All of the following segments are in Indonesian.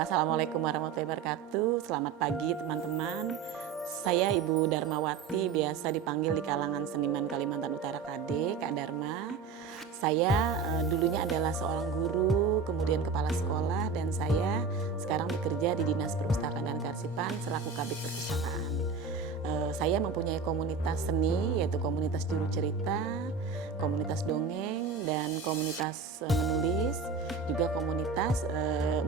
Assalamualaikum warahmatullahi wabarakatuh. Selamat pagi teman-teman. Saya Ibu Darmawati, biasa dipanggil di kalangan seniman Kalimantan Utara KD, Kak Dharma. Saya dulunya adalah seorang guru, kemudian kepala sekolah, dan saya sekarang bekerja di Dinas Perpustakaan dan Kearsipan selaku Kabid Perpustakaan. Saya mempunyai komunitas seni, yaitu komunitas juru cerita, komunitas dongeng, dan komunitas menulis, juga komunitas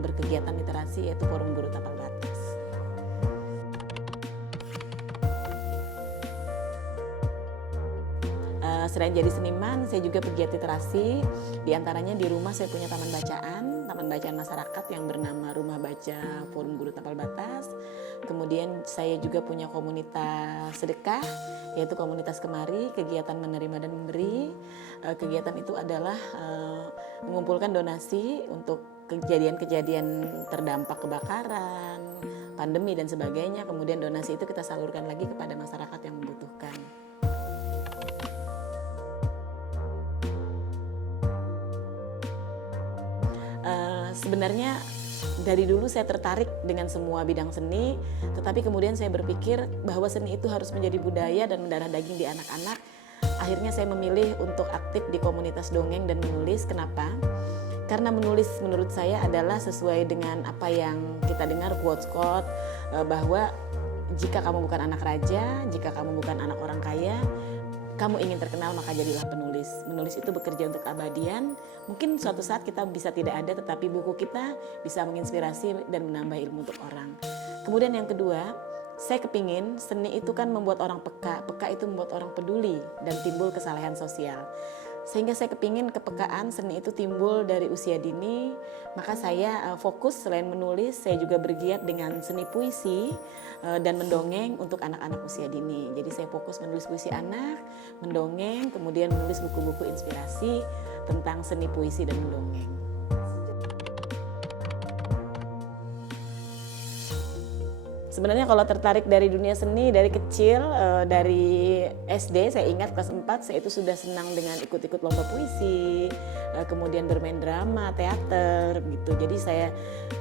berkegiatan literasi, yaitu Forum Guru Tapal Batas. Selain jadi seniman, saya juga pegiat literasi. Di antaranya di rumah saya punya taman bacaan masyarakat yang bernama Rumah Baca Forum Guru Tapal Batas. Kemudian saya juga punya komunitas sedekah, yaitu komunitas Kemari, kegiatan menerima dan memberi. Kegiatan itu adalah mengumpulkan donasi untuk kejadian-kejadian terdampak kebakaran, pandemi dan sebagainya. Kemudian donasi itu kita salurkan lagi kepada masyarakat yang membutuhkan. Sebenarnya dari dulu saya tertarik dengan semua bidang seni, tetapi kemudian saya berpikir bahwa seni itu harus menjadi budaya dan mendarah daging di anak-anak. Akhirnya saya memilih untuk aktif di komunitas dongeng dan menulis. Kenapa? Karena menulis menurut saya adalah sesuai dengan apa yang kita dengar quote-quote, bahwa jika kamu bukan anak raja, jika kamu bukan anak orang kaya, kamu ingin terkenal maka jadilah penulis. Menulis itu bekerja untuk keabadian. Mungkin suatu saat kita bisa tidak ada, tetapi buku kita bisa menginspirasi dan menambah ilmu untuk orang. Kemudian yang kedua, saya kepingin seni itu kan membuat orang peka. Peka itu membuat orang peduli dan timbul kesalahan sosial. Sehingga saya kepingin kepekaan seni itu timbul dari usia dini. Maka saya fokus selain menulis, saya juga bergiat dengan seni puisi dan mendongeng untuk anak-anak usia dini. Jadi saya fokus menulis puisi anak, mendongeng, kemudian menulis buku-buku inspirasi tentang seni puisi dan mendongeng. Sebenarnya kalau tertarik dari dunia seni dari kecil, dari SD saya ingat kelas 4 saya itu sudah senang dengan ikut-ikut lomba puisi, kemudian bermain drama, teater gitu. Jadi saya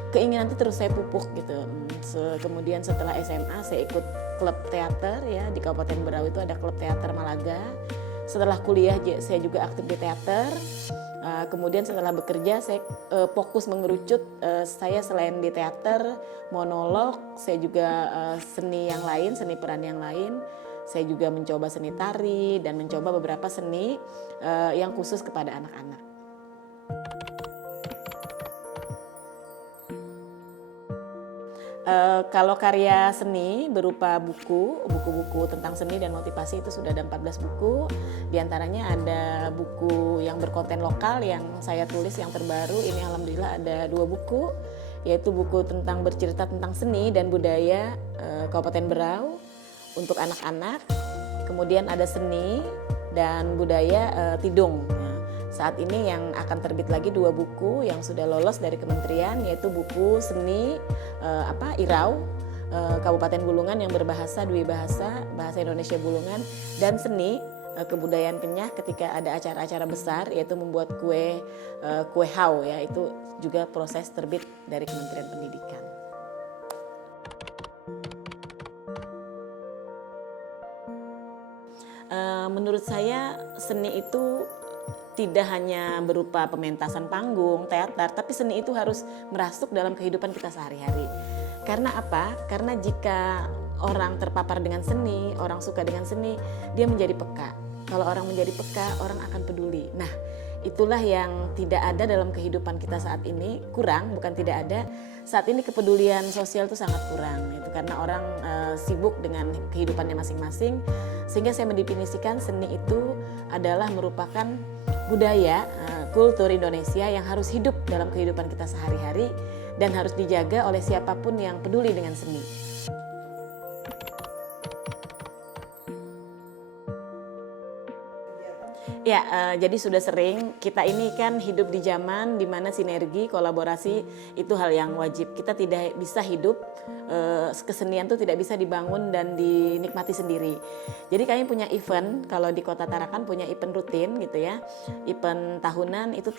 keinginan itu terus saya pupuk gitu. Kemudian setelah SMA saya ikut klub teater ya, di Kabupaten Berau itu ada klub teater Malaga. Setelah kuliah saya juga aktif di teater. Kemudian setelah bekerja saya fokus mengerucut, saya selain di teater, monolog, saya juga seni yang lain, seni peran yang lain. Saya juga mencoba seni tari dan mencoba beberapa seni yang khusus kepada anak-anak. Kalau karya seni berupa buku-buku tentang seni dan motivasi itu sudah ada 14 buku. Di antaranya ada buku yang berkonten lokal yang saya tulis yang terbaru. Ini alhamdulillah ada 2 buku, yaitu buku tentang bercerita tentang seni dan budaya Kabupaten Berau untuk anak-anak. Kemudian ada seni dan budaya Tidung. Saat ini yang akan terbit lagi 2 buku yang sudah lolos dari kementerian, yaitu buku seni Irau Kabupaten Bulungan yang berbahasa dua bahasa Indonesia Bulungan, dan seni kebudayaan Kenyah ketika ada acara-acara besar yaitu membuat kue hau ya, itu juga proses terbit dari Kementerian Pendidikan. Menurut saya seni itu tidak hanya berupa pementasan panggung, teater, tapi seni itu harus merasuk dalam kehidupan kita sehari-hari. Karena apa? Karena jika orang terpapar dengan seni, orang suka dengan seni, dia menjadi peka. Kalau orang menjadi peka, orang akan peduli. Nah, itulah yang tidak ada dalam kehidupan kita saat ini, kurang, bukan tidak ada. Saat ini kepedulian sosial itu sangat kurang, itu karena orang sibuk dengan kehidupannya masing-masing. Sehingga saya mendefinisikan seni itu adalah merupakan budaya, kultur Indonesia yang harus hidup dalam kehidupan kita sehari-hari dan harus dijaga oleh siapapun yang peduli dengan seni. Ya, jadi sudah sering kita ini kan hidup di zaman di mana sinergi, kolaborasi itu hal yang wajib. Kita tidak bisa hidup kesenian tuh tidak bisa dibangun dan dinikmati sendiri. Jadi kami punya event, kalau di Kota Tarakan punya event rutin gitu ya, event tahunan itu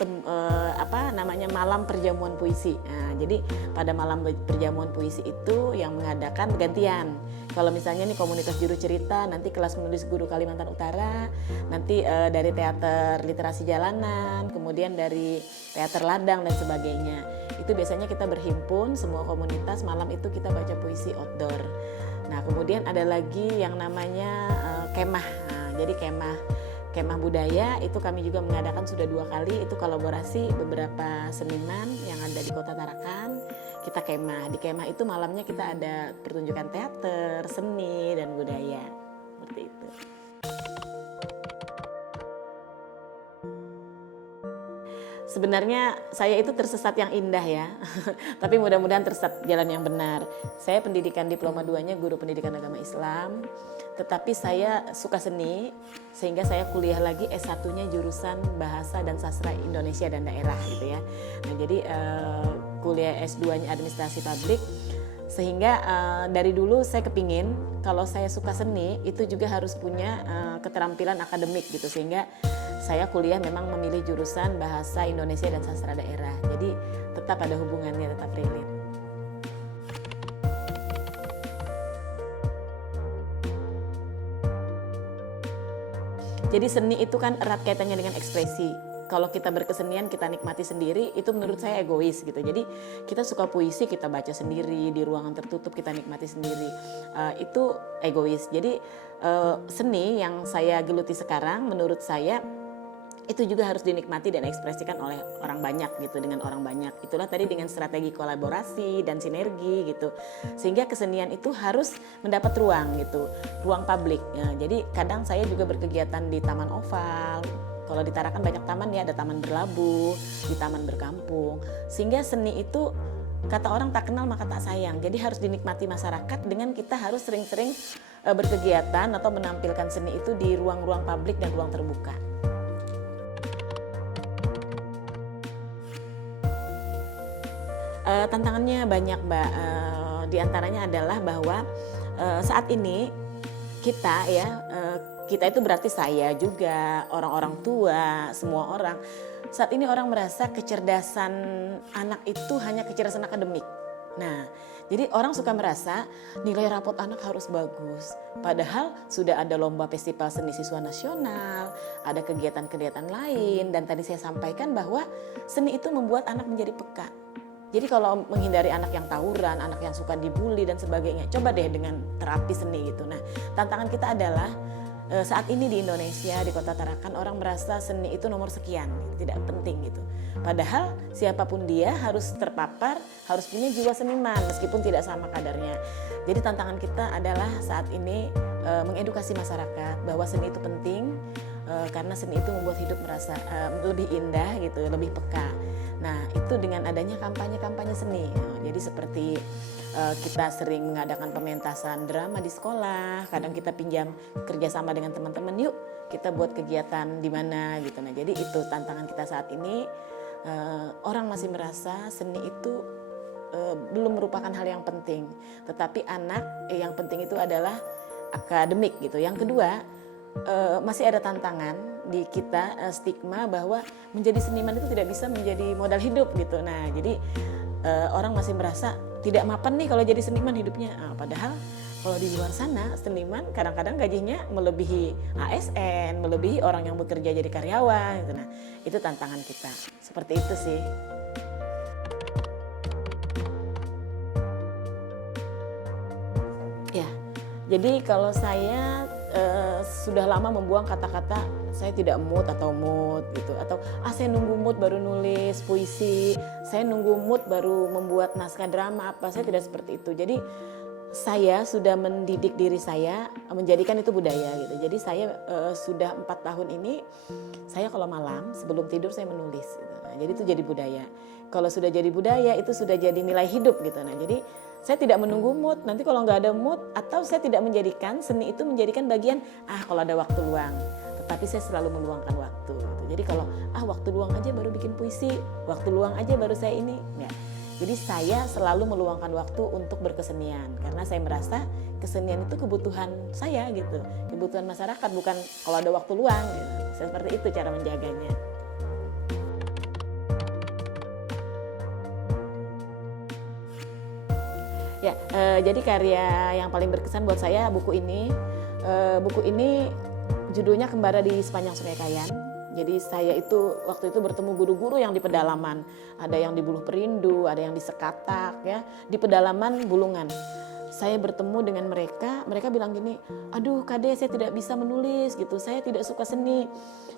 malam perjamuan puisi. Nah, jadi pada malam perjamuan puisi itu yang mengadakan gantian. Kalau misalnya nih komunitas juru cerita, nanti kelas menulis guru Kalimantan Utara, nanti dari teater literasi jalanan, kemudian dari teater ladang dan sebagainya. Itu biasanya kita berhimpun semua komunitas, malam itu kita baca puisi outdoor. Nah, kemudian ada lagi yang namanya kemah. Nah, jadi kemah budaya itu kami juga mengadakan sudah 2 kali, itu kolaborasi beberapa seniman yang ada di Kota Tarakan. Kita kemah, di kemah itu malamnya kita ada pertunjukan teater, seni dan budaya, seperti itu. Sebenarnya saya itu tersesat yang indah ya, tapi mudah-mudahan tersesat jalan yang benar. Saya pendidikan diploma 2-nya guru pendidikan agama Islam, tetapi saya suka seni, sehingga saya kuliah lagi S1-nya jurusan Bahasa dan Sastra Indonesia dan Daerah gitu ya. Nah, jadi kuliah S2-nya Administrasi Publik, sehingga dari dulu saya kepingin kalau saya suka seni itu juga harus punya keterampilan akademik gitu, sehingga saya kuliah memang memilih jurusan Bahasa Indonesia dan Sastra Daerah. Jadi tetap ada hubungannya, tetap relate. Jadi seni itu kan erat kaitannya dengan ekspresi. Kalau kita berkesenian, kita nikmati sendiri, itu menurut saya egois gitu. Jadi kita suka puisi, kita baca sendiri, di ruangan tertutup kita nikmati sendiri. Itu egois. Jadi seni yang saya geluti sekarang menurut saya itu juga harus dinikmati dan ekspresikan oleh orang banyak gitu, dengan orang banyak. Itulah tadi dengan strategi kolaborasi dan sinergi gitu. Sehingga kesenian itu harus mendapat ruang gitu, ruang publik. Ya, jadi kadang saya juga berkegiatan di Taman Oval. Kalau di Tarakan banyak taman ya, ada Taman Berlabuh, di Taman Berkampung. Sehingga seni itu kata orang tak kenal maka tak sayang. Jadi harus dinikmati masyarakat dengan kita harus sering-sering berkegiatan atau menampilkan seni itu di ruang-ruang publik dan ruang terbuka. Tantangannya banyak, Mbak. Di antaranya adalah bahwa saat ini kita itu berarti saya juga, orang-orang tua, semua orang. Saat ini orang merasa kecerdasan anak itu hanya kecerdasan akademik. Nah, jadi orang suka merasa nilai rapot anak harus bagus. Padahal sudah ada lomba festival seni siswa nasional, ada kegiatan-kegiatan lain. Dan tadi saya sampaikan bahwa seni itu membuat anak menjadi peka. Jadi kalau menghindari anak yang tawuran, anak yang suka dibully dan sebagainya, coba deh dengan terapi seni gitu. Nah, tantangan kita adalah saat ini di Indonesia, di Kota Tarakan, orang merasa seni itu nomor sekian, tidak penting gitu. Padahal siapapun dia harus terpapar, harus punya jiwa seniman meskipun tidak sama kadarnya. Jadi tantangan kita adalah saat ini mengedukasi masyarakat bahwa seni itu penting, karena seni itu membuat hidup merasa lebih indah gitu, lebih peka. Nah, itu dengan adanya kampanye-kampanye seni. Jadi seperti kita sering mengadakan pementasan drama di sekolah, kadang kita pinjam kerjasama dengan teman-teman, yuk kita buat kegiatan di mana gitu. Nah, jadi itu tantangan kita saat ini. Orang masih merasa seni itu belum merupakan hal yang penting, tetapi anak yang penting itu adalah akademik gitu. Yang kedua, masih ada tantangan di kita, stigma bahwa menjadi seniman itu tidak bisa menjadi modal hidup gitu. Nah, jadi orang masih merasa tidak mapan nih kalau jadi seniman hidupnya. Padahal kalau di luar sana seniman kadang-kadang gajinya melebihi ASN, melebihi orang yang bekerja jadi karyawan gitu. Nah, itu tantangan kita. Seperti itu sih. Ya. Jadi kalau saya sudah lama membuang kata-kata saya tidak mood atau mood gitu, atau saya nunggu mood baru nulis puisi, saya nunggu mood baru membuat naskah drama apa, saya tidak seperti itu. Jadi saya sudah mendidik diri saya menjadikan itu budaya gitu. Jadi saya sudah 4 tahun ini saya kalau malam sebelum tidur saya menulis gitu. Nah, jadi itu jadi budaya. Kalau sudah jadi budaya itu sudah jadi nilai hidup gitu. Nah, jadi saya tidak menunggu mood, nanti kalau nggak ada mood, atau saya tidak menjadikan seni itu menjadikan bagian, kalau ada waktu luang. Tetapi saya selalu meluangkan waktu. Gitu. Jadi kalau waktu luang aja baru bikin puisi, waktu luang aja baru saya ini. Ya. Jadi saya selalu meluangkan waktu untuk berkesenian karena saya merasa kesenian itu kebutuhan saya gitu, kebutuhan masyarakat, bukan kalau ada waktu luang gitu. Seperti itu cara menjaganya. Ya, jadi karya yang paling berkesan buat saya buku ini. Buku ini judulnya Kembara di Sepanjang Sungai Kayan. Jadi saya itu waktu itu bertemu guru-guru yang di pedalaman, ada yang di Buluh Perindu, ada yang di Sekatak, ya, di pedalaman Bulungan. Saya bertemu dengan mereka, mereka bilang gini, aduh Kade saya tidak bisa menulis gitu, saya tidak suka seni.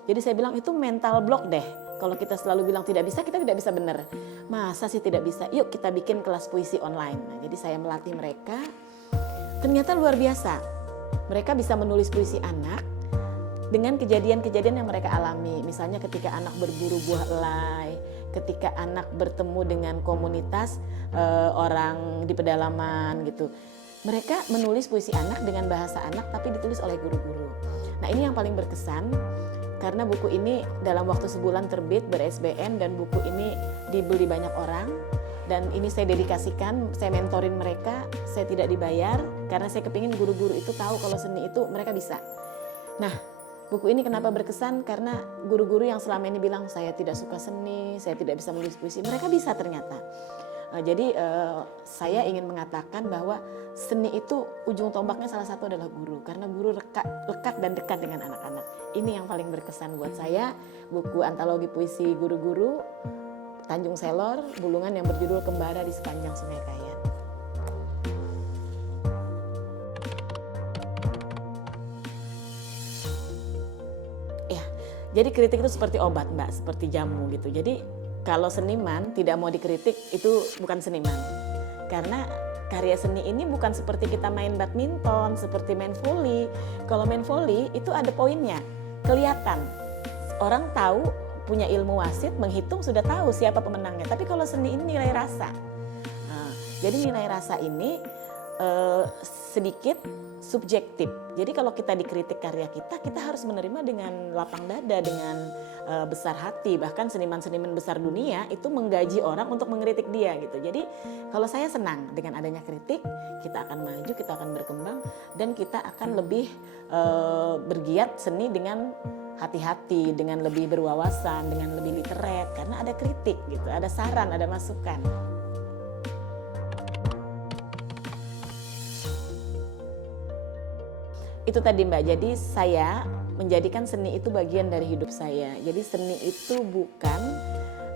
Jadi saya bilang itu mental block deh, kalau kita selalu bilang tidak bisa, kita tidak bisa benar. Masa sih tidak bisa, yuk kita bikin kelas puisi online. Nah, jadi saya melatih mereka, ternyata luar biasa. Mereka bisa menulis puisi anak, dengan kejadian-kejadian yang mereka alami. Misalnya ketika anak berburu buah elai, ketika anak bertemu dengan komunitas orang di pedalaman gitu. Mereka menulis puisi anak dengan bahasa anak tapi ditulis oleh guru-guru. Nah, ini yang paling berkesan karena buku ini dalam waktu sebulan terbit ber-SBN dan buku ini dibeli banyak orang. Dan ini saya dedikasikan, saya mentorin mereka, saya tidak dibayar karena saya kepingin guru-guru itu tahu kalau seni itu mereka bisa. Nah, buku ini kenapa berkesan? Karena guru-guru yang selama ini bilang saya tidak suka seni, saya tidak bisa menulis puisi, mereka bisa ternyata. Jadi saya ingin mengatakan bahwa seni itu ujung tombaknya salah satu adalah guru. Karena guru lekat dan dekat dengan anak-anak. Ini yang paling berkesan buat saya, buku antologi puisi guru-guru Tanjung Selor, Bulungan yang berjudul Kembara di Sepanjang Sungai Kayan. Jadi kritik itu seperti obat Mbak, seperti jamu gitu. Jadi kalau seniman tidak mau dikritik itu bukan seniman. Karena karya seni ini bukan seperti kita main badminton, seperti main volley. Kalau main volley itu ada poinnya, kelihatan. Orang tahu, punya ilmu wasit, menghitung sudah tahu siapa pemenangnya. Tapi kalau seni ini nilai rasa. Nah, jadi nilai rasa ini sedikit subjektif. Jadi kalau kita dikritik karya kita, kita harus menerima dengan lapang dada, dengan besar hati. Bahkan seniman-seniman besar dunia itu menggaji orang untuk mengkritik dia gitu. Jadi kalau saya senang dengan adanya kritik, kita akan maju, kita akan berkembang, dan kita akan lebih bergiat seni dengan hati-hati, dengan lebih berwawasan, dengan lebih literate, karena ada kritik gitu, ada saran, ada masukan. Itu tadi Mbak, jadi saya menjadikan seni itu bagian dari hidup saya. Jadi seni itu bukan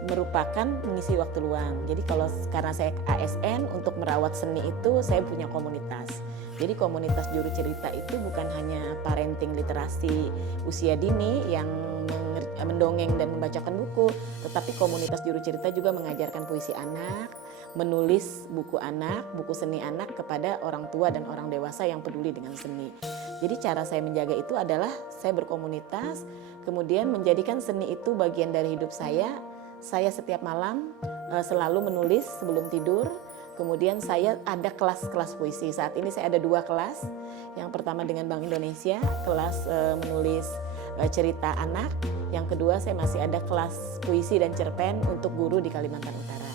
merupakan mengisi waktu luang. Jadi karena saya ASN, untuk merawat seni itu saya punya komunitas. Jadi komunitas juru cerita itu bukan hanya parenting literasi usia dini yang mendongeng dan membacakan buku, tetapi komunitas juru cerita juga mengajarkan puisi anak, menulis buku anak, buku seni anak kepada orang tua dan orang dewasa yang peduli dengan seni. Jadi cara saya menjaga itu adalah saya berkomunitas, kemudian menjadikan seni itu bagian dari hidup saya. Saya setiap malam selalu menulis sebelum tidur. Kemudian saya ada kelas-kelas puisi. Saat ini saya ada 2 kelas. Yang pertama dengan Bank Indonesia, kelas menulis cerita anak. Yang kedua saya masih ada kelas puisi dan cerpen untuk guru di Kalimantan Utara.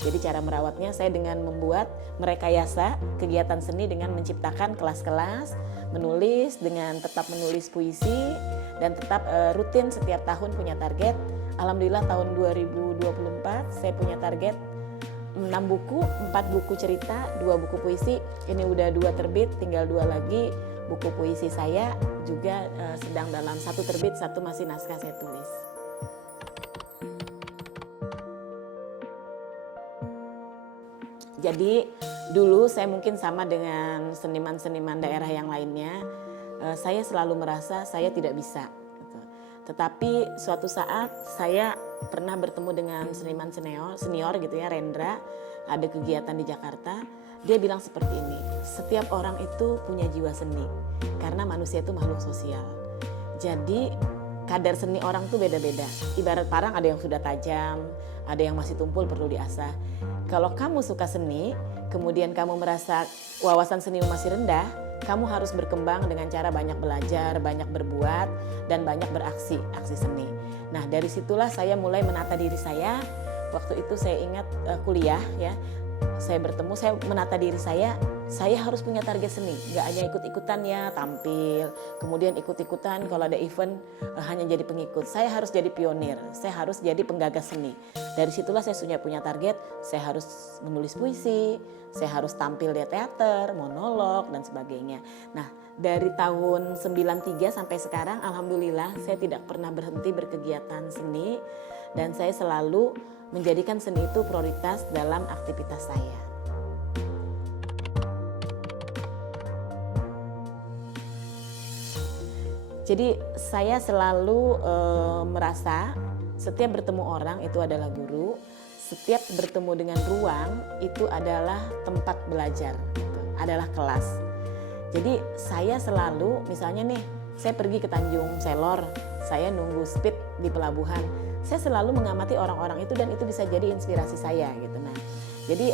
Jadi cara merawatnya saya dengan membuat merekayasa kegiatan seni dengan menciptakan kelas-kelas, menulis dengan tetap menulis puisi, dan tetap rutin setiap tahun punya target. Alhamdulillah tahun 2024 saya punya target 6 buku, 4 buku cerita, 2 buku puisi. Ini udah 2 terbit, tinggal 2 lagi. Buku puisi saya juga sedang dalam 1 terbit, 1 masih naskah saya tulis. Jadi dulu saya mungkin sama dengan seniman-seniman daerah yang lainnya, saya selalu merasa saya tidak bisa. Gitu. Tetapi suatu saat saya pernah bertemu dengan seniman senior gitu ya, Rendra, ada kegiatan di Jakarta. Dia bilang seperti ini, setiap orang itu punya jiwa seni karena manusia itu makhluk sosial. Jadi kadar seni orang tuh beda-beda. Ibarat parang ada yang sudah tajam, ada yang masih tumpul perlu diasah. Kalau kamu suka seni, kemudian kamu merasa wawasan seni masih rendah, kamu harus berkembang dengan cara banyak belajar, banyak berbuat, dan banyak beraksi, aksi seni. Nah dari situlah saya mulai menata diri saya, waktu itu saya ingat kuliah ya, saya bertemu, saya menata diri saya harus punya target seni, nggak hanya ikut-ikutan ya tampil, kemudian ikut-ikutan kalau ada event hanya jadi pengikut. Saya harus jadi pionir, saya harus jadi penggagas seni. Dari situlah saya sudah punya target, saya harus menulis puisi, saya harus tampil di teater, monolog dan sebagainya. Nah, dari tahun 93 sampai sekarang alhamdulillah saya tidak pernah berhenti berkegiatan seni dan saya selalu menjadikan seni itu prioritas dalam aktivitas saya. Jadi saya selalu merasa setiap bertemu orang itu adalah guru, setiap bertemu dengan ruang itu adalah tempat belajar, gitu, adalah kelas. Jadi saya selalu, misalnya nih, saya pergi ke Tanjung Selor, saya nunggu speed di pelabuhan, saya selalu mengamati orang-orang itu dan itu bisa jadi inspirasi saya gitu. Nah, jadi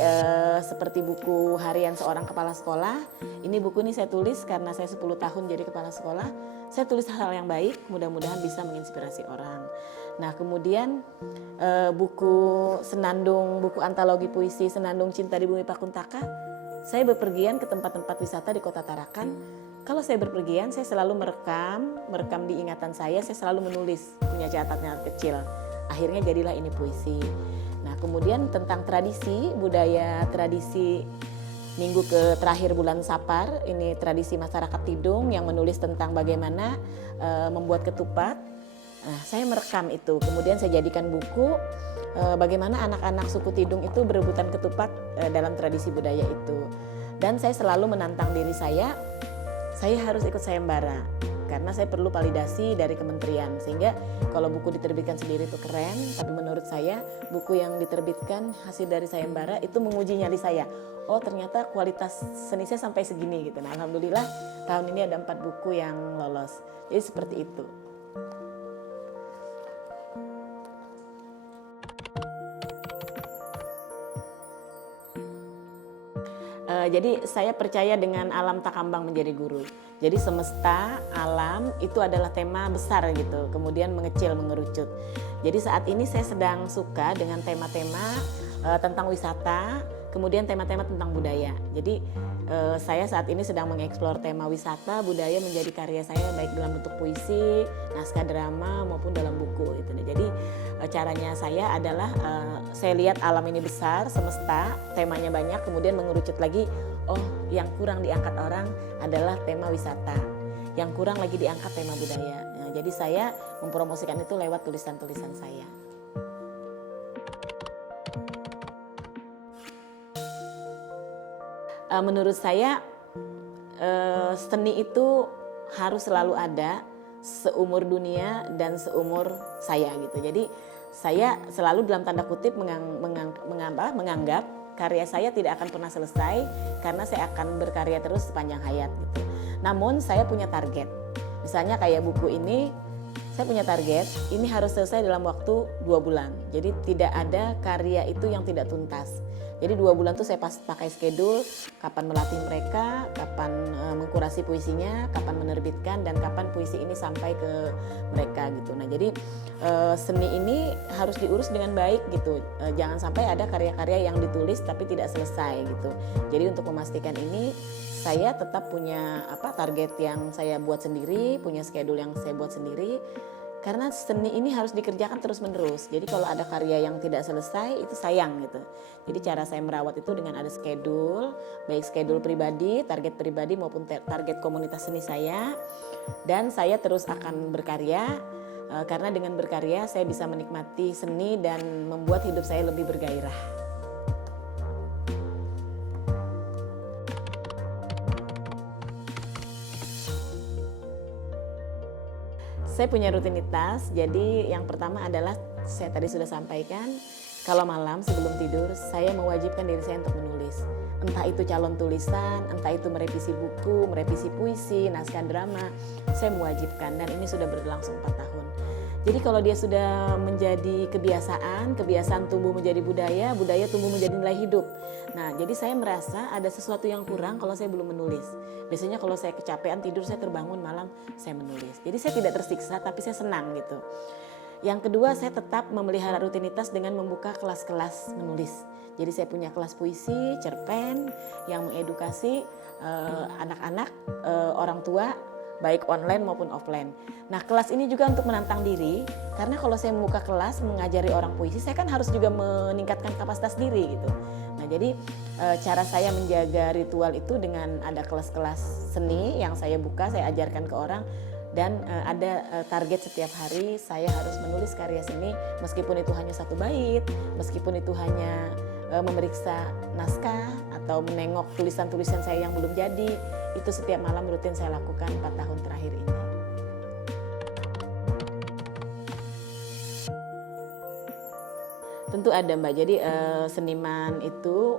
seperti buku harian seorang kepala sekolah, buku ini saya tulis karena saya 10 tahun jadi kepala sekolah. Saya tulis hal yang baik, mudah-mudahan bisa menginspirasi orang. Nah, kemudian buku Senandung, buku antologi puisi Senandung Cinta di Bumi Pakuntaka, saya bepergian ke tempat-tempat wisata di Kota Tarakan. Kalau saya berpergian, saya selalu merekam di ingatan saya selalu menulis, punya catatan kecil. Akhirnya jadilah ini puisi. Nah, kemudian tentang tradisi, budaya tradisi minggu terakhir bulan Sapar, ini tradisi masyarakat Tidung yang menulis tentang bagaimana membuat ketupat. Nah, saya merekam itu, kemudian saya jadikan buku bagaimana anak-anak suku Tidung itu berebutan ketupat dalam tradisi budaya itu. Dan saya selalu menantang diri saya harus ikut sayembara karena saya perlu validasi dari kementerian, sehingga kalau buku diterbitkan sendiri itu keren, tapi menurut saya buku yang diterbitkan hasil dari sayembara itu menguji nyali saya. Oh, ternyata kualitas seni saya sampai segini gitu. Nah, alhamdulillah tahun ini ada 4 buku yang lolos. Jadi seperti itu. Jadi saya percaya dengan alam takambang menjadi guru. Jadi semesta, alam itu adalah tema besar gitu, kemudian mengecil, mengerucut. Jadi saat ini saya sedang suka dengan tema-tema tentang wisata, kemudian tema-tema tentang budaya. Jadi saya saat ini sedang mengeksplor tema wisata, budaya menjadi karya saya baik dalam bentuk puisi, naskah drama maupun dalam buku gitu. Jadi caranya saya adalah saya lihat alam ini besar, semesta, temanya banyak, kemudian mengerucut lagi, oh yang kurang diangkat orang adalah tema wisata, yang kurang lagi diangkat tema budaya. Nah, jadi saya mempromosikan itu lewat tulisan-tulisan saya. Menurut saya seni itu harus selalu ada seumur dunia dan seumur saya gitu. Jadi saya selalu dalam tanda kutip menganggap karya saya tidak akan pernah selesai karena saya akan berkarya terus sepanjang hayat gitu. Namun saya punya target. Misalnya kayak buku ini, saya punya target ini harus selesai dalam waktu 2 bulan. Jadi tidak ada karya itu yang tidak tuntas. Jadi 2 bulan tuh saya pakai schedule, kapan melatih mereka, kapan mengkurasi puisinya, kapan menerbitkan, dan kapan puisi ini sampai ke mereka gitu. Nah, jadi seni ini harus diurus dengan baik gitu. Jangan sampai ada karya-karya yang ditulis tapi tidak selesai gitu. Jadi untuk memastikan ini, saya tetap punya target yang saya buat sendiri, punya schedule yang saya buat sendiri. Karena seni ini harus dikerjakan terus-menerus. Jadi kalau ada karya yang tidak selesai itu sayang gitu. Jadi cara saya merawat itu dengan ada schedule, baik schedule pribadi, target pribadi maupun target komunitas seni saya. Dan saya terus akan berkarya karena dengan berkarya saya bisa menikmati seni dan membuat hidup saya lebih bergairah. Saya punya rutinitas, jadi yang pertama adalah saya tadi sudah sampaikan, kalau malam sebelum tidur saya mewajibkan diri saya untuk menulis. Entah itu calon tulisan, entah itu merevisi buku, merevisi puisi, naskah drama, saya mewajibkan dan ini sudah berlangsung 4 tahun. Jadi kalau dia sudah menjadi kebiasaan tumbuh menjadi budaya, budaya tumbuh menjadi nilai hidup. Nah, jadi saya merasa ada sesuatu yang kurang kalau saya belum menulis. Biasanya kalau saya kecapean tidur, saya terbangun malam, saya menulis. Jadi saya tidak tersiksa, tapi saya senang gitu. Yang kedua, saya tetap memelihara rutinitas dengan membuka kelas-kelas menulis. Jadi saya punya kelas puisi, cerpen yang mengedukasi anak-anak, orang tua, baik online maupun offline. Nah, kelas ini juga untuk menantang diri, karena kalau saya membuka kelas mengajari orang puisi, saya kan harus juga meningkatkan kapasitas diri gitu. Nah, jadi cara saya menjaga ritual itu dengan ada kelas-kelas seni yang saya buka, saya ajarkan ke orang, dan ada target setiap hari saya harus menulis karya seni, meskipun itu hanya 1 bait, meskipun itu hanya memeriksa naskah atau menengok tulisan-tulisan saya yang belum jadi. Itu setiap malam rutin saya lakukan 4 tahun terakhir ini. Tentu ada, Mbak. Jadi seniman itu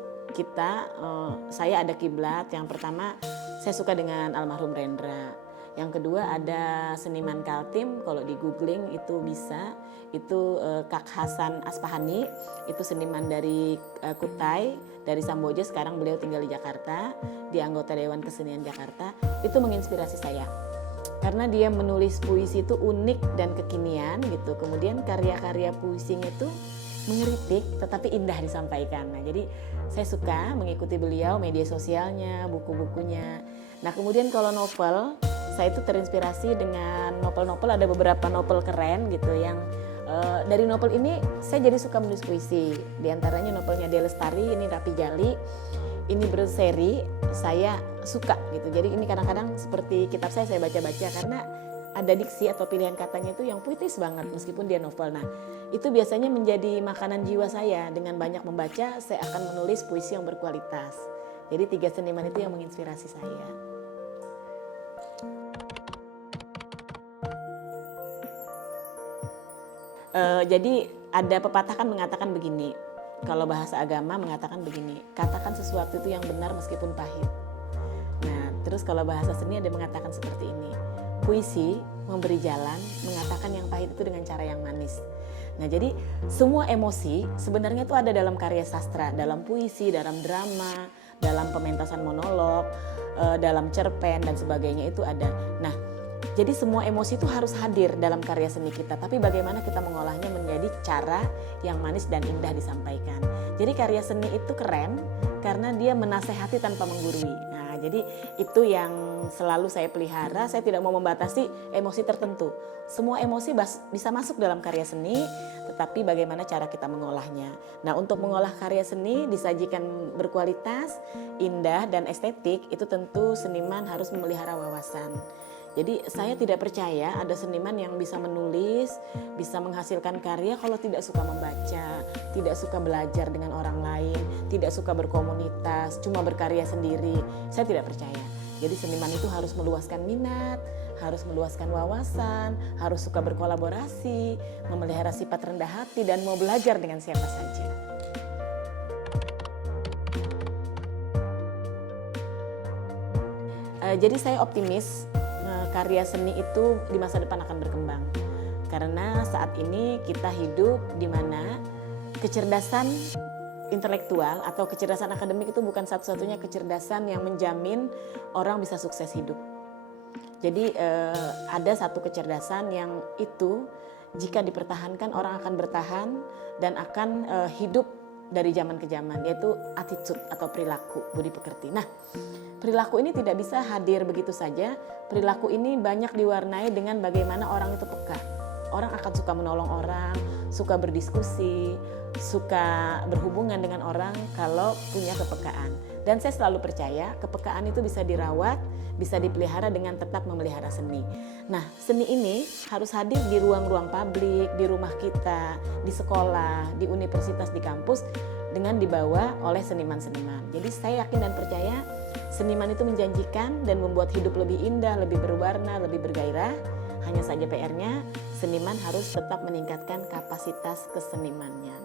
saya ada kiblat. Yang pertama, saya suka dengan almarhum Rendra. Yang kedua ada seniman Kaltim, kalau di googling itu bisa. Itu Kak Hasan Aspahani, itu seniman dari Kutai, dari Samboja, sekarang beliau tinggal di Jakarta, di anggota Dewan Kesenian Jakarta. Itu menginspirasi saya. Karena dia menulis puisi itu unik dan kekinian gitu. Kemudian karya-karya puisinya itu mengeritik tetapi indah disampaikan. Nah, jadi saya suka mengikuti beliau, media sosialnya, buku-bukunya. Nah, kemudian kalau novel, saya itu terinspirasi dengan novel-novel, ada beberapa novel keren gitu yang dari novel ini saya jadi suka menulis puisi. Di antaranya novelnya Dea Lestari, ini Rapi Jali, ini berseri, saya suka gitu. Jadi ini kadang-kadang seperti kitab saya baca-baca karena ada diksi atau pilihan katanya itu yang puitis banget meskipun dia novel. Nah, itu biasanya menjadi makanan jiwa saya. Dengan banyak membaca, saya akan menulis puisi yang berkualitas. Jadi 3 seniman itu yang menginspirasi saya. Jadi ada pepatah kan mengatakan begini, kalau bahasa agama mengatakan begini, katakan sesuatu itu yang benar meskipun pahit. Nah, terus kalau bahasa seni ada mengatakan seperti ini, puisi memberi jalan, mengatakan yang pahit itu dengan cara yang manis. Nah, jadi semua emosi sebenarnya itu ada dalam karya sastra, dalam puisi, dalam drama, dalam pementasan monolog, dalam cerpen dan sebagainya itu ada. Nah, jadi semua emosi itu harus hadir dalam karya seni kita, tapi bagaimana kita mengolahnya menjadi cara yang manis dan indah disampaikan. Jadi karya seni itu keren karena dia menasehati tanpa menggurui. Nah, jadi itu yang selalu saya pelihara, saya tidak mau membatasi emosi tertentu. Semua emosi bisa masuk dalam karya seni, tetapi bagaimana cara kita mengolahnya. Nah, untuk mengolah karya seni disajikan berkualitas, indah dan estetik, itu tentu seniman harus memelihara wawasan. Jadi saya tidak percaya ada seniman yang bisa menulis, bisa menghasilkan karya kalau tidak suka membaca, tidak suka belajar dengan orang lain, tidak suka berkomunitas, cuma berkarya sendiri. Saya tidak percaya. Jadi seniman itu harus meluaskan minat, harus meluaskan wawasan, harus suka berkolaborasi, memelihara sifat rendah hati dan mau belajar dengan siapa saja. Jadi saya optimis karya seni itu di masa depan akan berkembang. Karena saat ini kita hidup di mana kecerdasan intelektual atau kecerdasan akademik itu bukan satu-satunya kecerdasan yang menjamin orang bisa sukses hidup. Jadi ada satu kecerdasan yang itu jika dipertahankan orang akan bertahan dan akan hidup dari zaman ke zaman, yaitu attitude atau perilaku, budi pekerti. Nah, perilaku ini tidak bisa hadir begitu saja. Perilaku ini banyak diwarnai dengan bagaimana orang itu peka. Orang akan suka menolong orang, suka berdiskusi, suka berhubungan dengan orang kalau punya kepekaan. Dan saya selalu percaya kepekaan itu bisa dirawat, bisa dipelihara dengan tetap memelihara seni. Nah, seni ini harus hadir di ruang-ruang publik, di rumah kita, di sekolah, di universitas, di kampus, dengan dibawa oleh seniman-seniman. Jadi saya yakin dan percaya seniman itu menjanjikan dan membuat hidup lebih indah, lebih berwarna, lebih bergairah. Hanya saja PR-nya, seniman harus tetap meningkatkan kapasitas kesenimannya.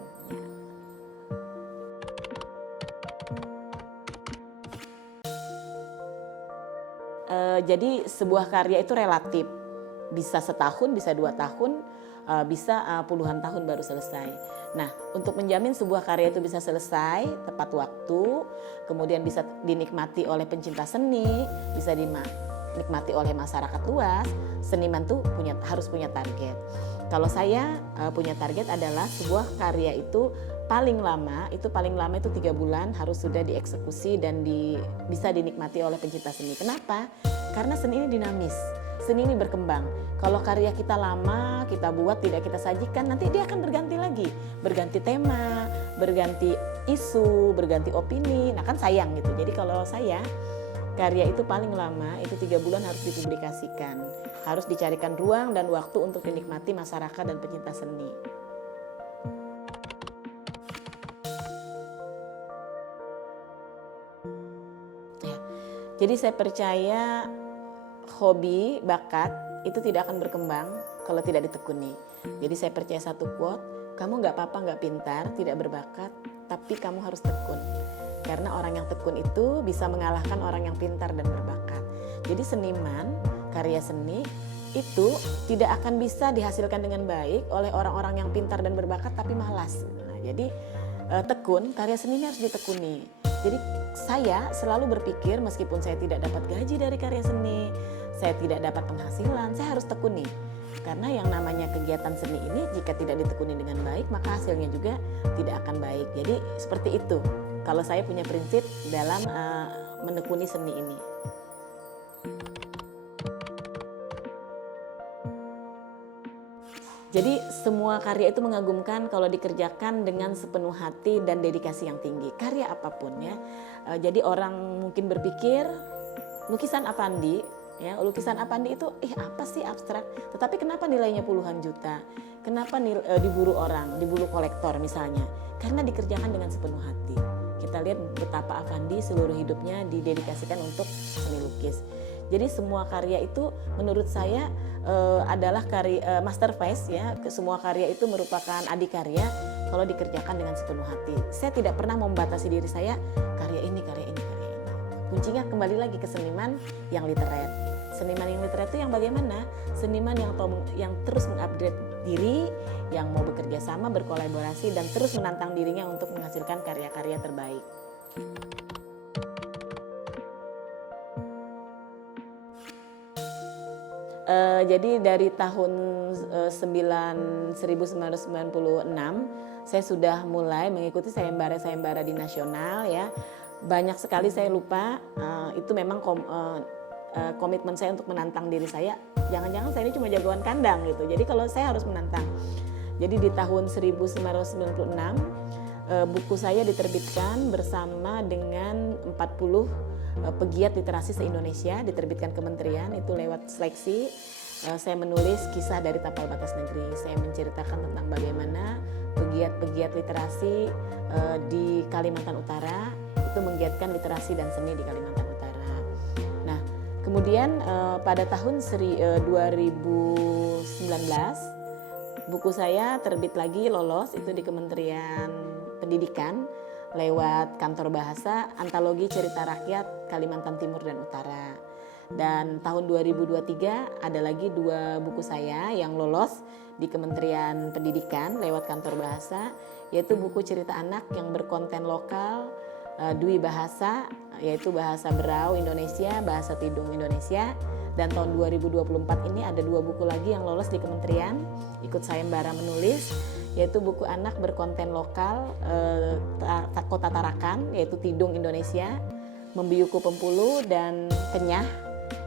Jadi sebuah karya itu relatif, bisa setahun, bisa 2 tahun, bisa puluhan tahun baru selesai. Nah, untuk menjamin sebuah karya itu bisa selesai tepat waktu, kemudian bisa dinikmati oleh pencinta seni, bisa dinikmati oleh masyarakat luas, seniman tuh harus punya target. Kalau saya punya target adalah sebuah karya itu paling lama itu 3 bulan harus sudah dieksekusi dan bisa dinikmati oleh pencipta seni. Kenapa? Karena seni ini dinamis, seni ini berkembang. Kalau karya kita lama, kita buat, tidak kita sajikan, nanti dia akan berganti lagi. Berganti tema, berganti isu, berganti opini. Nah kan sayang gitu. Jadi kalau saya, karya itu paling lama itu 3 bulan harus dipublikasikan. Harus dicarikan ruang dan waktu untuk dinikmati masyarakat dan pecinta seni. Ya, jadi saya percaya hobi, bakat itu tidak akan berkembang kalau tidak ditekuni. Jadi saya percaya satu quote, kamu nggak apa-apa nggak pintar, tidak berbakat, tapi kamu harus tekun. Karena orang yang tekun itu bisa mengalahkan orang yang pintar dan berbakat. Jadi seniman, karya seni itu tidak akan bisa dihasilkan dengan baik oleh orang-orang yang pintar dan berbakat tapi malas. Nah, jadi tekun, karya seni ini harus ditekuni. Jadi saya selalu berpikir meskipun saya tidak dapat gaji dari karya seni, saya tidak dapat penghasilan, saya harus tekuni. Karena yang namanya kegiatan seni ini jika tidak ditekuni dengan baik maka hasilnya juga tidak akan baik. Jadi seperti itu. Kalau saya punya prinsip dalam menekuni seni ini. Jadi semua karya itu mengagumkan kalau dikerjakan dengan sepenuh hati dan dedikasi yang tinggi. Karya apapun ya. Jadi orang mungkin berpikir lukisan Avandi, ya lukisan Avandi itu apa sih abstrak. Tetapi kenapa nilainya puluhan juta? Kenapa diburu orang, diburu kolektor misalnya? Karena dikerjakan dengan sepenuh hati. Kita lihat betapa Avandi seluruh hidupnya didedikasikan untuk seni lukis. Jadi semua karya itu menurut saya adalah karya masterpiece ya. Semua karya itu merupakan adikarya kalau dikerjakan dengan sepenuh hati. Saya tidak pernah membatasi diri saya karya ini. Kuncinya kembali lagi ke seniman yang literate. Seniman yang literate itu yang bagaimana? Seniman yang terus mengupgrade diri, yang mau bekerja sama, berkolaborasi dan terus menantang dirinya untuk menghasilkan karya-karya terbaik. Jadi dari tahun 1996 saya sudah mulai mengikuti sayembara-sayembara di nasional ya. Banyak sekali saya lupa, itu memang komitmen saya untuk menantang diri saya. Jangan-jangan saya ini cuma jagoan kandang gitu. Jadi kalau saya harus menantang. Jadi di tahun 1996 buku saya diterbitkan bersama dengan 40 pegiat literasi se-Indonesia, diterbitkan kementerian itu lewat seleksi. Saya menulis kisah dari tapal batas negeri. Saya menceritakan tentang bagaimana pegiat-pegiat literasi di Kalimantan Utara itu menggiatkan literasi dan seni di Kalimantan Utara. Nah, kemudian pada tahun 2019 buku saya terbit lagi, lolos itu di Kementerian Pendidikan lewat Kantor Bahasa, Antologi Cerita Rakyat Kalimantan Timur dan Utara. Dan tahun 2023 ada lagi 2 buku saya yang lolos di Kementerian Pendidikan lewat Kantor Bahasa, yaitu buku cerita anak yang berkonten lokal, Dwi Bahasa, yaitu bahasa Berau Indonesia, bahasa Tidung Indonesia. Dan tahun 2024 ini ada 2 buku lagi yang lolos di kementerian, ikut sayembara menulis, yaitu buku anak berkonten lokal, Kota Tarakan, yaitu Tidung Indonesia, Membiuku Pempulu, dan Kenyah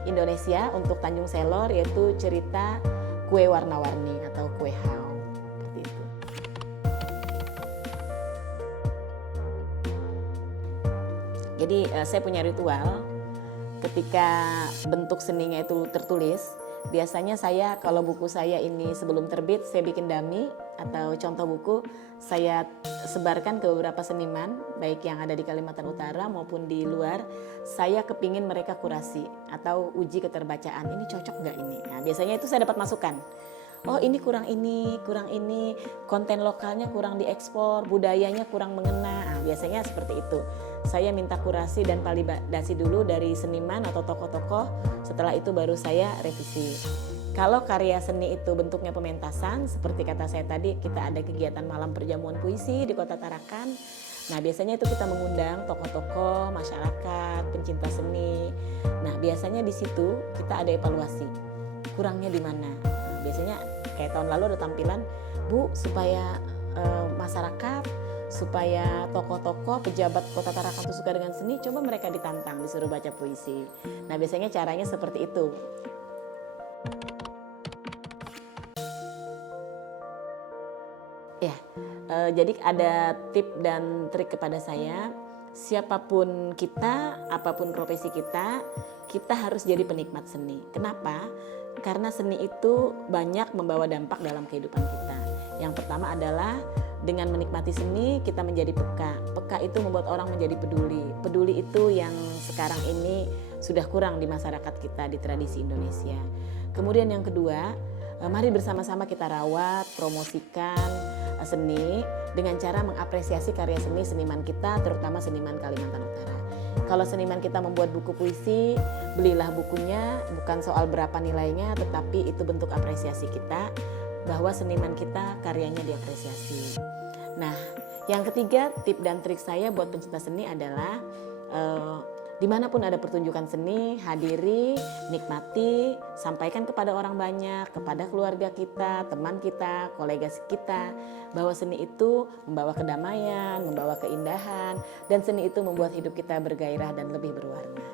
Indonesia untuk Tanjung Selor, yaitu cerita kue warna-warni atau kue hao. Seperti itu. Jadi saya punya ritual ketika bentuk seninya itu tertulis. Biasanya saya kalau buku saya ini sebelum terbit saya bikin dummy atau contoh buku, saya sebarkan ke beberapa seniman baik yang ada di Kalimantan Utara maupun di luar. Saya kepingin mereka kurasi atau uji keterbacaan, ini cocok nggak ini. Nah, biasanya itu saya dapat masukan. Oh ini, kurang ini, konten lokalnya kurang diekspor, budayanya kurang mengena. Nah, biasanya seperti itu. Saya minta kurasi dan validasi dulu dari seniman atau tokoh-tokoh, setelah itu baru saya revisi. Kalau karya seni itu bentuknya pementasan, seperti kata saya tadi, kita ada kegiatan malam perjamuan puisi di Kota Tarakan. Nah, biasanya itu kita mengundang tokoh-tokoh, masyarakat, pencinta seni. Nah, biasanya di situ kita ada evaluasi. Kurangnya di mana? Nah, biasanya kayak tahun lalu ada tampilan, Bu, supaya masyarakat, supaya tokoh-tokoh, pejabat Kota Tarakan itu suka dengan seni, coba mereka ditantang, disuruh baca puisi. Nah, biasanya caranya seperti itu. Ya, jadi ada tip dan trik kepada saya. Siapapun kita, apapun profesi kita, kita harus jadi penikmat seni. Kenapa? Karena seni itu banyak membawa dampak dalam kehidupan kita. Yang pertama adalah dengan menikmati seni kita menjadi peka. Peka itu membuat orang menjadi peduli. Peduli itu yang sekarang ini sudah kurang di masyarakat kita, di tradisi Indonesia. Kemudian yang kedua, mari bersama-sama kita rawat, promosikan seni dengan cara mengapresiasi karya seni seniman kita, terutama seniman Kalimantan Utara. Kalau seniman kita membuat buku puisi, belilah bukunya, bukan soal berapa nilainya, tetapi itu bentuk apresiasi kita bahwa seniman kita karyanya diapresiasi. Nah, yang ketiga, tip dan trik saya buat pencinta seni adalah dimanapun ada pertunjukan seni, hadiri, nikmati, sampaikan kepada orang banyak, kepada keluarga kita, teman kita, kolega kita, bahwa seni itu membawa kedamaian, membawa keindahan, dan seni itu membuat hidup kita bergairah dan lebih berwarna.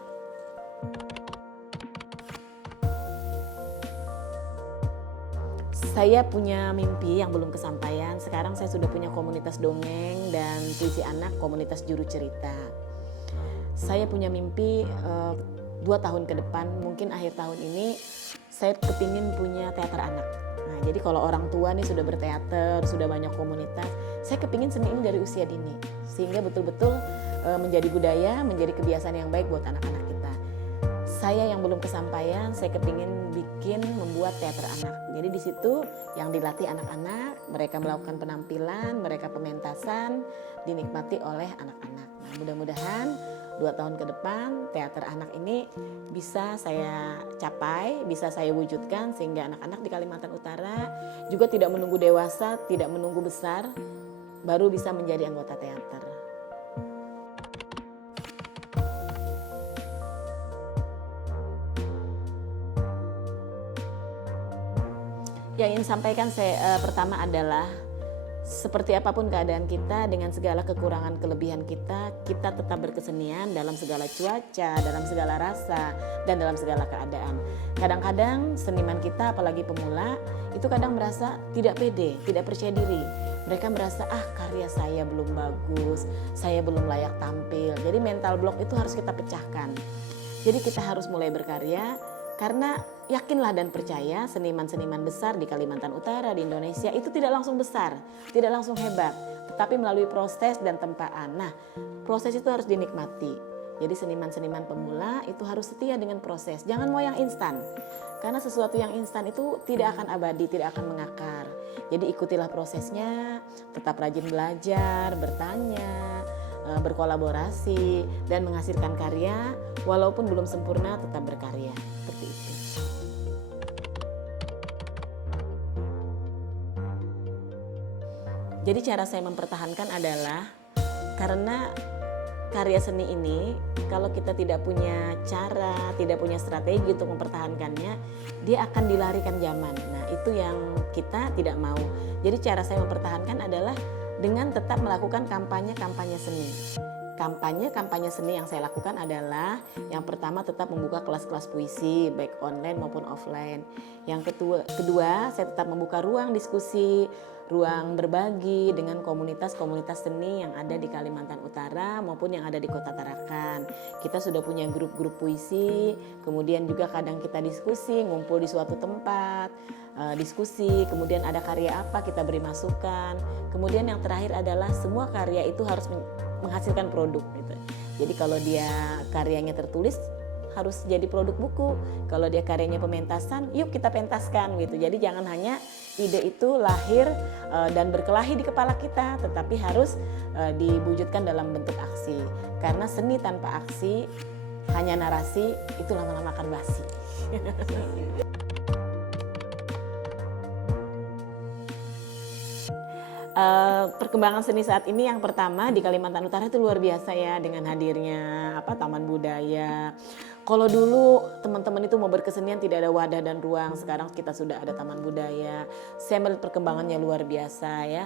Saya punya mimpi yang belum kesampaian. Sekarang saya sudah punya komunitas dongeng dan puisi anak, komunitas juru cerita. Saya punya mimpi 2 tahun ke depan, mungkin akhir tahun ini saya kepingin punya teater anak. Nah, jadi kalau orang tua nih sudah berteater, sudah banyak komunitas, saya kepingin seni ini dari usia dini, sehingga betul-betul menjadi budaya, menjadi kebiasaan yang baik buat anak-anak kita. Saya yang belum kesampaian, saya kepingin membuat teater anak. Jadi di situ yang dilatih anak-anak, mereka melakukan penampilan, mereka pementasan, dinikmati oleh anak-anak. Nah, mudah-mudahan 2 tahun ke depan teater anak ini bisa saya capai, bisa saya wujudkan sehingga anak-anak di Kalimantan Utara juga tidak menunggu dewasa, tidak menunggu besar, baru bisa menjadi anggota teater. Yang ingin sampaikan saya pertama adalah seperti apapun keadaan kita, dengan segala kekurangan kelebihan kita tetap berkesenian dalam segala cuaca, dalam segala rasa, dan dalam segala keadaan. Kadang-kadang seniman kita, apalagi pemula, itu kadang merasa tidak pede, tidak percaya diri. Mereka merasa, karya saya belum bagus, saya belum layak tampil. Jadi mental block itu harus kita pecahkan. Jadi kita harus mulai berkarya, karena yakinlah dan percaya seniman-seniman besar di Kalimantan Utara, di Indonesia itu tidak langsung besar, tidak langsung hebat, tetapi melalui proses dan tempaan. Nah, proses itu harus dinikmati. Jadi seniman-seniman pemula itu harus setia dengan proses, jangan mau yang instan. Karena sesuatu yang instan itu tidak akan abadi, tidak akan mengakar. Jadi ikutilah prosesnya, tetap rajin belajar, bertanya, berkolaborasi, dan menghasilkan karya, walaupun belum sempurna tetap berkarya. Seperti itu. Jadi cara saya mempertahankan adalah karena karya seni ini kalau kita tidak punya cara, tidak punya strategi untuk mempertahankannya, dia akan dilarikan zaman. Nah, itu yang kita tidak mau. Jadi cara saya mempertahankan adalah dengan tetap melakukan kampanye-kampanye seni. Kampanye seni yang saya lakukan adalah yang pertama tetap membuka kelas-kelas puisi baik online maupun offline. Yang kedua saya tetap membuka ruang diskusi, ruang berbagi dengan komunitas-komunitas seni yang ada di Kalimantan Utara maupun yang ada di Kota Tarakan. Kita sudah punya grup-grup puisi, kemudian juga kadang kita diskusi, ngumpul di suatu tempat, diskusi, kemudian ada karya apa kita beri masukan. Kemudian yang terakhir adalah semua karya itu harus menghasilkan produk gitu. Jadi kalau dia karyanya tertulis harus jadi produk buku. Kalau dia karyanya pementasan, yuk kita pentaskan gitu. Jadi jangan hanya ide itu lahir dan berkelahi di kepala kita, tetapi harus diwujudkan dalam bentuk aksi. Karena seni tanpa aksi, hanya narasi, itu lama-lama akan basi. Perkembangan seni saat ini yang pertama di Kalimantan Utara itu luar biasa ya dengan hadirnya taman budaya. Kalau dulu teman-teman itu mau berkesenian tidak ada wadah dan ruang, sekarang kita sudah ada taman budaya. Saya melihat perkembangannya luar biasa ya.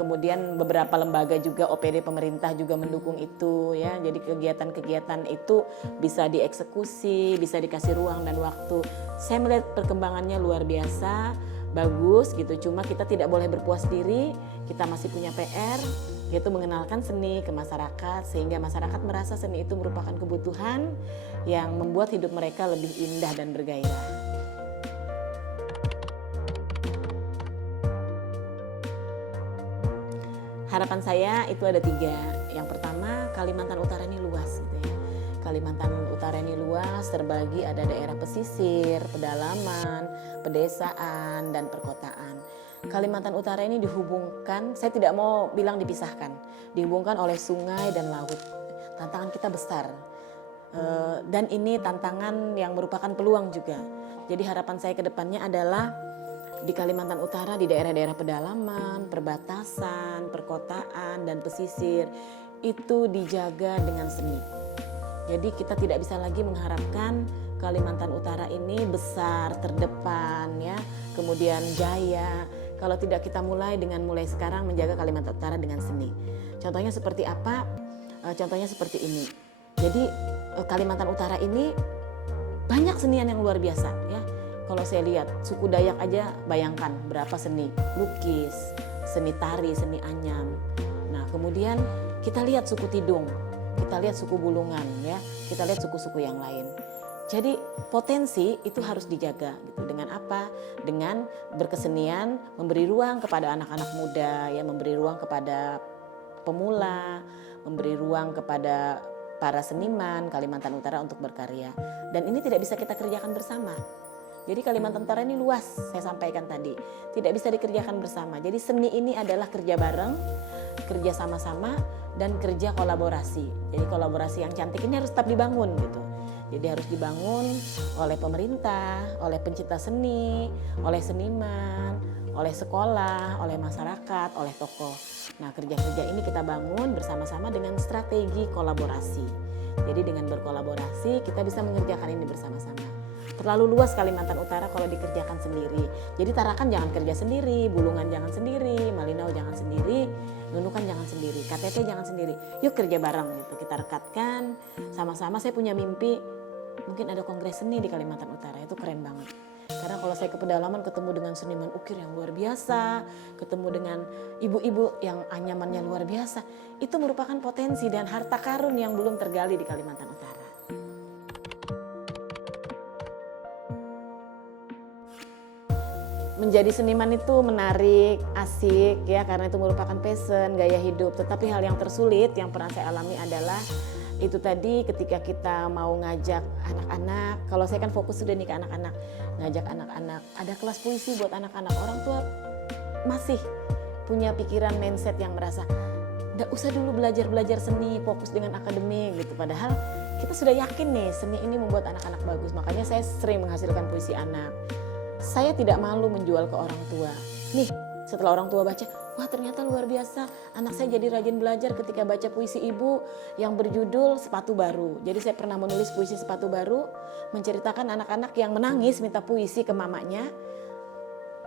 Kemudian beberapa lembaga juga OPD pemerintah juga mendukung itu ya. Jadi kegiatan-kegiatan itu bisa dieksekusi, bisa dikasih ruang dan waktu. Saya melihat perkembangannya luar biasa. Bagus gitu, cuma kita tidak boleh berpuas diri, kita masih punya PR, yaitu mengenalkan seni ke masyarakat sehingga masyarakat merasa seni itu merupakan kebutuhan yang membuat hidup mereka lebih indah dan bergairah. Harapan saya itu ada 3. Yang pertama, Kalimantan Utara ini luas gitu ya. Kalimantan Utara ini luas, terbagi ada daerah pesisir, pedalaman, pedesaan, dan perkotaan. Kalimantan Utara ini dihubungkan, saya tidak mau bilang dipisahkan, dihubungkan oleh sungai dan laut. Tantangan kita besar, dan ini tantangan yang merupakan peluang juga. Jadi harapan saya ke depannya adalah di Kalimantan Utara, di daerah-daerah pedalaman, perbatasan, perkotaan, dan pesisir, itu dijaga dengan seni. Jadi kita tidak bisa lagi mengharapkan Kalimantan Utara ini besar, terdepan ya, kemudian jaya. Kalau tidak kita mulai sekarang menjaga Kalimantan Utara dengan seni. Contohnya seperti apa? Contohnya seperti ini. Jadi Kalimantan Utara ini banyak senian yang luar biasa ya. Kalau saya lihat suku Dayak aja bayangkan berapa seni lukis, seni tari, seni anyam. Nah kemudian kita lihat suku Tidung. Kita lihat suku Bulungan ya, kita lihat suku-suku yang lain. Jadi potensi itu harus dijaga gitu. Dengan apa? Dengan berkesenian, memberi ruang kepada anak-anak muda ya, memberi ruang kepada pemula, memberi ruang kepada para seniman Kalimantan Utara untuk berkarya. Dan ini tidak bisa kita kerjakan bersama. Jadi Kalimantan Utara ini luas, saya sampaikan tadi. Tidak bisa dikerjakan bersama. Jadi seni ini adalah kerja bareng, kerja sama-sama, dan kerja kolaborasi. Jadi kolaborasi yang cantik ini harus tetap dibangun gitu. Jadi harus dibangun oleh pemerintah, oleh pencipta seni, oleh seniman, oleh sekolah, oleh masyarakat, oleh tokoh. Nah kerja-kerja ini kita bangun bersama-sama dengan strategi kolaborasi. Jadi dengan berkolaborasi kita bisa mengerjakan ini bersama-sama. Terlalu luas Kalimantan Utara kalau dikerjakan sendiri. Jadi Tarakan jangan kerja sendiri, Bulungan jangan sendiri, Malinau jangan sendiri, Nunukan jangan sendiri, KTT jangan sendiri. Yuk kerja bareng gitu, kita rekatkan sama-sama. Saya punya mimpi, mungkin ada kongres seni di Kalimantan Utara, itu keren banget. Karena kalau saya ke pedalaman ketemu dengan seniman ukir yang luar biasa, ketemu dengan ibu-ibu yang anyamannya luar biasa, itu merupakan potensi dan harta karun yang belum tergali di Kalimantan Utara. Menjadi seniman itu menarik, asik ya, karena itu merupakan passion, gaya hidup. Tetapi hal yang tersulit yang pernah saya alami adalah itu tadi ketika kita mau ngajak anak-anak, kalau saya kan fokus sudah nih ke anak-anak, ngajak anak-anak, ada kelas puisi buat anak-anak, orang tua masih punya pikiran mindset yang merasa nggak usah dulu belajar seni, fokus dengan akademik gitu. Padahal kita sudah yakin nih seni ini membuat anak-anak bagus, makanya saya sering menghasilkan puisi anak. Saya tidak malu menjual ke orang tua. Nih, setelah orang tua baca, wah ternyata luar biasa. Anak saya jadi rajin belajar ketika baca puisi ibu yang berjudul Sepatu Baru. Jadi saya pernah menulis puisi Sepatu Baru, menceritakan anak-anak yang menangis minta puisi ke mamanya.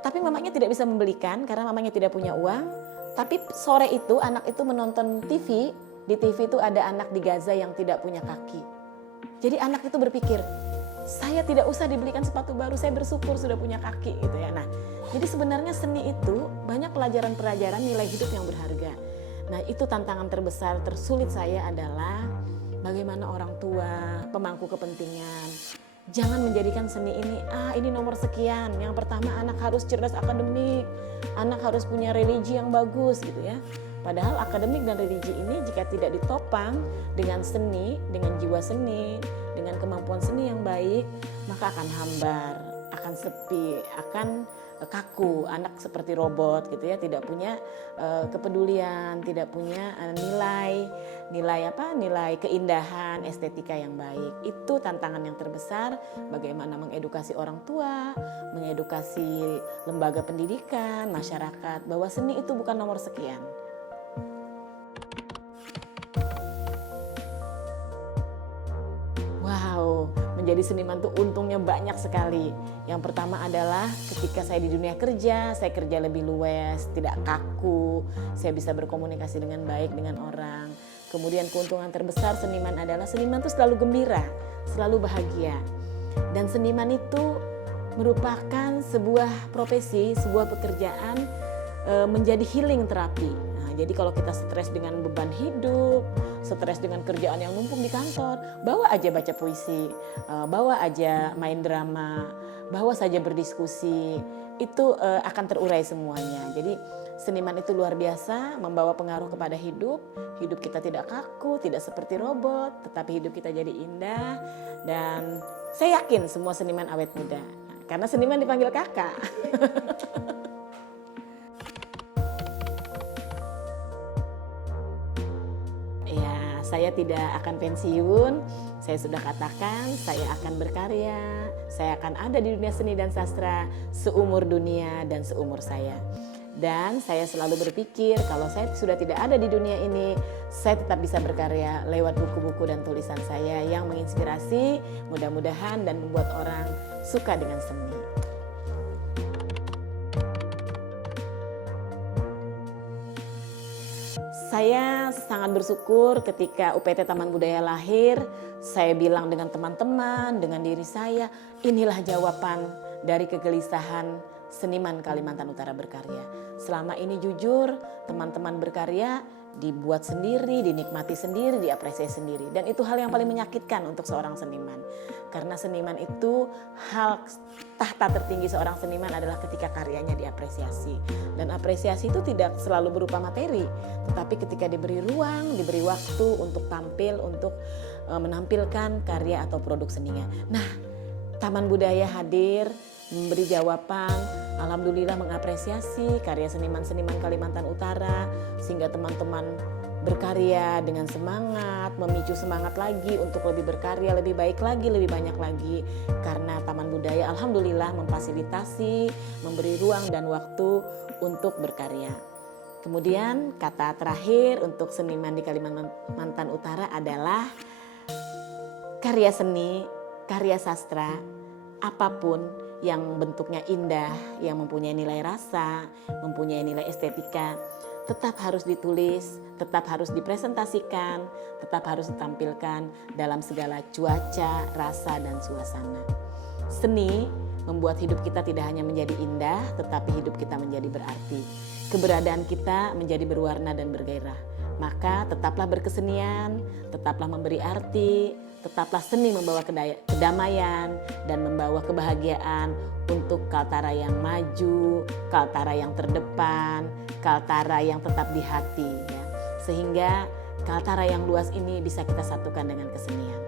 Tapi mamanya tidak bisa membelikan karena mamanya tidak punya uang. Tapi sore itu anak itu menonton TV. Di TV itu ada anak di Gaza yang tidak punya kaki. Jadi anak itu berpikir, saya tidak usah dibelikan sepatu baru, saya bersyukur sudah punya kaki gitu ya. Nah, jadi sebenarnya seni itu banyak pelajaran-pelajaran nilai hidup yang berharga. Nah, itu tantangan terbesar, tersulit saya adalah bagaimana orang tua, pemangku kepentingan, jangan menjadikan seni ini nomor sekian. Yang pertama anak harus cerdas akademik, anak harus punya religi yang bagus gitu ya. Padahal akademik dan religi ini jika tidak ditopang dengan seni, dengan jiwa seni, dengan kemampuan seni yang baik, maka akan hambar, akan sepi, akan kaku, anak seperti robot gitu ya, tidak punya kepedulian, tidak punya nilai keindahan, estetika yang baik. Itu tantangan yang terbesar, bagaimana mengedukasi orang tua, mengedukasi lembaga pendidikan, masyarakat bahwa seni itu bukan nomor sekian. Wow, menjadi seniman tuh untungnya banyak sekali. Yang pertama adalah ketika saya di dunia kerja, saya kerja lebih luwes, tidak kaku, saya bisa berkomunikasi dengan baik dengan orang. Kemudian keuntungan terbesar seniman adalah seniman tuh selalu gembira, selalu bahagia. Dan seniman itu merupakan sebuah profesi, sebuah pekerjaan menjadi healing terapi. Jadi kalau kita stres dengan beban hidup, stres dengan kerjaan yang numpuk di kantor, bawa aja baca puisi, bawa aja main drama, bawa saja berdiskusi, itu akan terurai semuanya. Jadi seniman itu luar biasa, membawa pengaruh kepada hidup kita tidak kaku, tidak seperti robot, tetapi hidup kita jadi indah. Dan saya yakin semua seniman awet muda, karena seniman dipanggil kakak. Saya tidak akan pensiun, saya sudah katakan saya akan berkarya, saya akan ada di dunia seni dan sastra seumur dunia dan seumur saya. Dan saya selalu berpikir kalau saya sudah tidak ada di dunia ini, saya tetap bisa berkarya lewat buku-buku dan tulisan saya yang menginspirasi, mudah-mudahan dan membuat orang suka dengan seni. Saya sangat bersyukur ketika UPT Taman Budaya lahir, saya bilang dengan teman-teman, dengan diri saya, inilah jawaban dari kegelisahan seniman Kalimantan Utara berkarya. Selama ini jujur, teman-teman berkarya dibuat sendiri, dinikmati sendiri, diapresiasi sendiri. Dan itu hal yang paling menyakitkan untuk seorang seniman. Karena seniman itu hal tahta tertinggi seorang seniman adalah ketika karyanya diapresiasi. Dan apresiasi itu tidak selalu berupa materi, tetapi ketika diberi ruang, diberi waktu untuk tampil, untuk menampilkan karya atau produk seninya. Nah, Taman Budaya hadir, memberi jawaban, alhamdulillah mengapresiasi karya seniman-seniman Kalimantan Utara, sehingga teman-teman berkarya dengan semangat, memicu semangat lagi untuk lebih berkarya, lebih baik lagi, lebih banyak lagi. Karena Taman Budaya alhamdulillah memfasilitasi, memberi ruang dan waktu untuk berkarya. Kemudian kata terakhir untuk seniman di Kalimantan Utara adalah karya seni, karya sastra, apapun yang bentuknya indah, yang mempunyai nilai rasa, mempunyai nilai estetika, tetap harus ditulis, tetap harus dipresentasikan, tetap harus ditampilkan dalam segala cuaca, rasa, dan suasana. Seni membuat hidup kita tidak hanya menjadi indah, tetapi hidup kita menjadi berarti. Keberadaan kita menjadi berwarna dan bergairah. Maka tetaplah berkesenian, tetaplah memberi arti, tetaplah seni membawa kedamaian dan membawa kebahagiaan untuk Kaltara yang maju, Kaltara yang terdepan, Kaltara yang tetap di hati, ya. Sehingga Kaltara yang luas ini bisa kita satukan dengan kesenian.